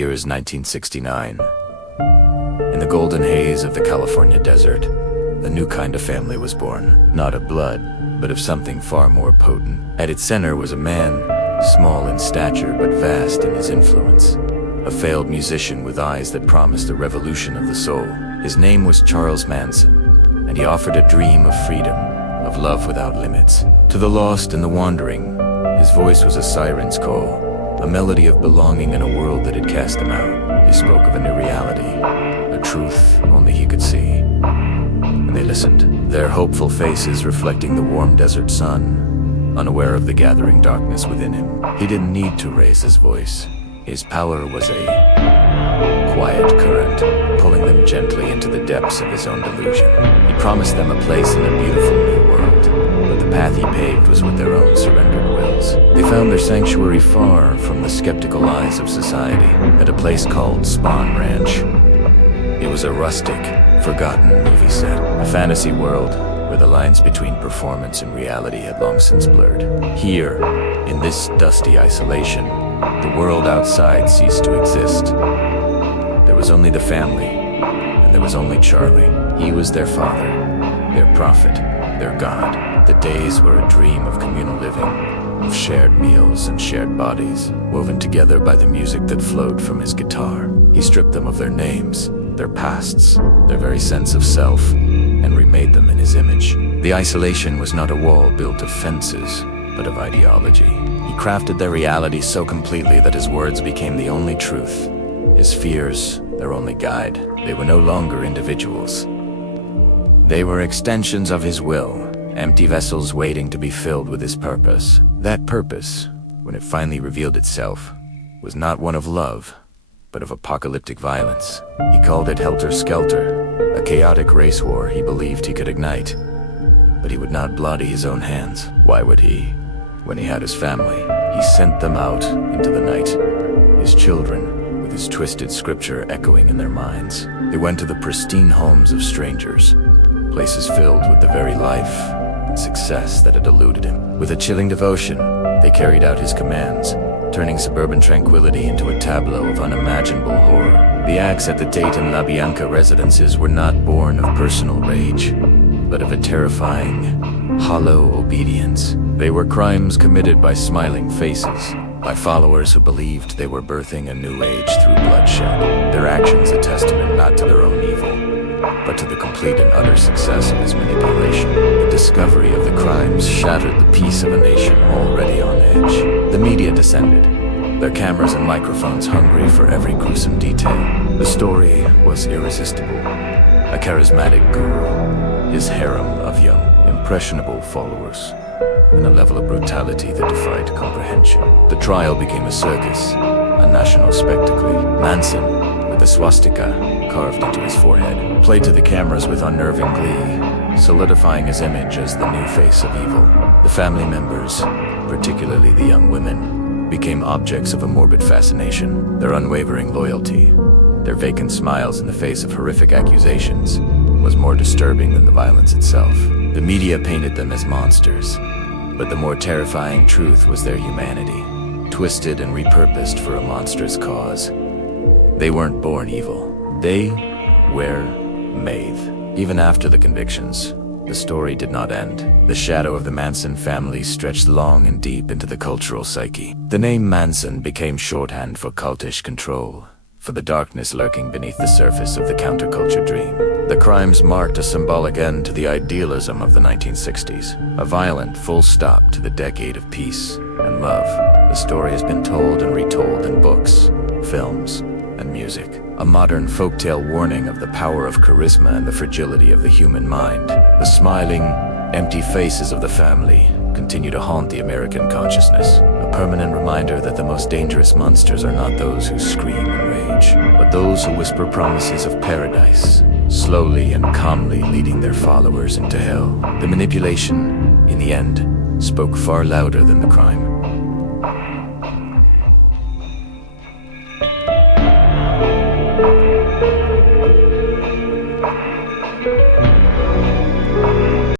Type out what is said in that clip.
year is 1969. In the golden haze of the California desert, a new kind of family was born. Not of blood, but of something far more potent. At its center was a man, small in stature but vast in his influence. A failed musician with eyes that promised a revolution of the soul. His name was Charles Manson, and he offered a dream of freedom, of love without limits. To the lost and the wandering, his voice was a siren's call, a melody of belonging in a world that had cast him out. He spoke of a new reality, a truth only he could see. And they listened, their hopeful faces reflecting the warm desert sun, unaware of the gathering darkness within him. He didn't need to raise his voice. His power was a quiet current, pulling them gently into the depths of his own delusion. He promised them a place in a beautiful new world, but the path he paved was with their own surrendered wills. They found their sanctuary far from the skeptical eyes of society, at a place called Spawn Ranch. It was a rustic, forgotten movie set, a fantasy world where the lines between performance and reality had long since blurred. Here, in this dusty isolation, the world outside ceased to exist. There was only the family, and there was only Charlie. He was their father, their prophet, their God. The days were a dream of communal living, of shared meals and shared bodies, woven together by the music that flowed from his guitar. He stripped them of their names, their pasts, their very sense of self, and remade them in his image. The isolation was not a wall built of fences, but of ideology. He crafted their reality so completely that his words became the only truth, his fears their only guide. They were no longer individuals. They were extensions of his will, empty vessels waiting to be filled with his purpose. That purpose, when it finally revealed itself, was not one of love, but of apocalyptic violence. He called it helter-skelter, a chaotic race war he believed he could ignite. But he would not bloody his own hands. Why would he? When he had his family, he sent them out into the night, his children, with his twisted scripture echoing in their minds. They went to the pristine homes of strangers, places filled with the very life and success that had eluded him. With a chilling devotion, they carried out his commands, turning suburban tranquility into a tableau of unimaginable horror. The acts at the Dayton La Bianca residences were not born of personal rage, but of a terrifying, hollow obedience. They were crimes committed by smiling faces, by followers who believed they were birthing a new age through bloodshed. Their actions a testament not to their own evil, but to the complete and utter success of his manipulation. The discovery of the crimes shattered the peace of a nation already on edge. The media descended, their cameras and microphones hungry for every gruesome detail. The story was irresistible. A charismatic guru, his harem of young, impressionable followers, and a level of brutality that defied comprehension. The trial became a circus, a national spectacle. Manson, with a swastika carved into his forehead, played to the cameras with unnerving glee, solidifying his image as the new face of evil. The family members, particularly the young women, became objects of a morbid fascination. Their unwavering loyalty, their vacant smiles in the face of horrific accusations, was more disturbing than the violence itself. The media painted them as monsters, but the more terrifying truth was their humanity, twisted and repurposed for a monstrous cause. They weren't born evil. They were made. Even after the convictions, the story did not end. The shadow of the Manson family stretched long and deep into the cultural psyche. The name Manson became shorthand for cultish control, for the darkness lurking beneath the surface of the counterculture dream. The crimes marked a symbolic end to the idealism of the 1960s, a violent full stop to the decade of peace and love. The story has been told and retold in books, films, and music, a modern folktale warning of the power of charisma and the fragility of the human mind. The smiling, empty faces of the family continue to haunt the American consciousness, a permanent reminder that the most dangerous monsters are not those who scream in rage, but those who whisper promises of paradise, slowly and calmly leading their followers into hell. The manipulation, in the end, spoke far louder than the crime.